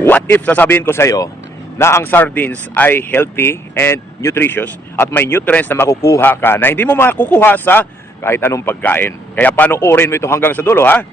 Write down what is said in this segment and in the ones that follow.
What if sasabihin ko sa iyo na ang sardines ay healthy and nutritious at may nutrients na makukuha ka na hindi mo makukuha sa kahit anong pagkain. Kaya panoorin mo ito hanggang sa dulo, ha?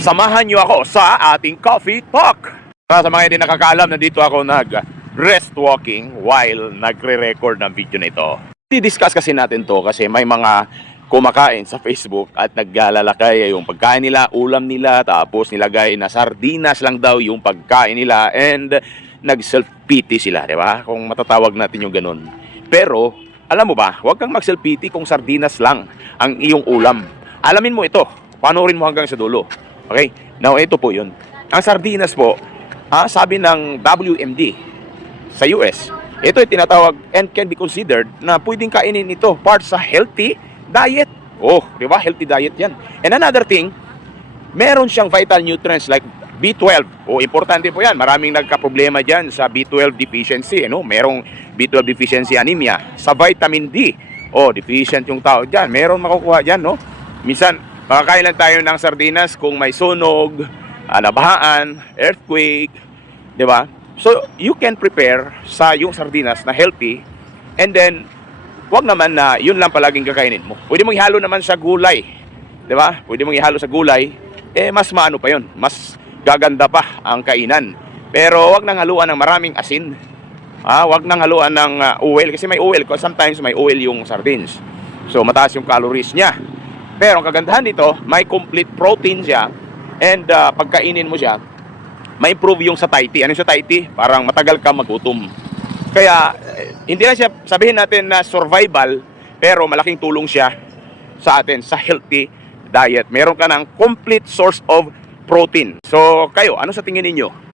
Samahan niyo ako sa ating coffee talk. Para sa mga hindi nakakaalam, nandito ako nag-rest walking while nagre-record ng video na ito. I-discuss kasi natin to kasi may mga kumakain sa Facebook at naglalakay yung pagkain nila, ulam nila, tapos nilagay na sardinas lang daw yung pagkain nila and nag-self-pity sila, di ba? Kung matatawag natin yung ganun. Pero, alam mo ba, huwag kang mag-self-pity kung sardinas lang ang iyong ulam. Alamin mo ito, panoorin mo hanggang sa dulo. Okay? Now, ito po yun. Ang sardinas po, sabi ng WMD sa US, ito ay tinatawag and can be considered na pwedeng kainin ito part sa healthy diet. Oh, di ba? Healthy diet yan. And another thing, meron siyang vital nutrients like B12. Oh, importante po yan. Maraming nagka-problema dyan sa B12 deficiency. No? Merong B12 deficiency anemia. Sa vitamin D. Oh, deficient yung tao dyan. Meron makukuha dyan, no? Minsan, makakain lang tayo ng sardinas kung may sunog, nabahaan, earthquake, di ba? So, you can prepare sa yung sardinas na healthy and then wag naman na yun lang palaging kakainin mo. Pwede mong ihalo naman sa gulay. 'Di ba? Pwede mong ihalo sa gulay, mas maano pa 'yon. Mas gaganda pa ang kainan. Pero wag nang haluan ng maraming asin. Wag nang haluan ng oil kasi may oil, sometimes may oil yung sardines. So mataas yung calories niya. Pero ang kagandahan dito, may complete protein siya and pagkainin mo siya, may improve yung satiety. Ano yung satiety? Parang matagal ka magutom. Kaya, hindi na siya sabihin natin na survival, pero malaking tulong siya sa atin sa healthy diet. Meron ka ng complete source of protein. So, kayo, ano sa tingin ninyo?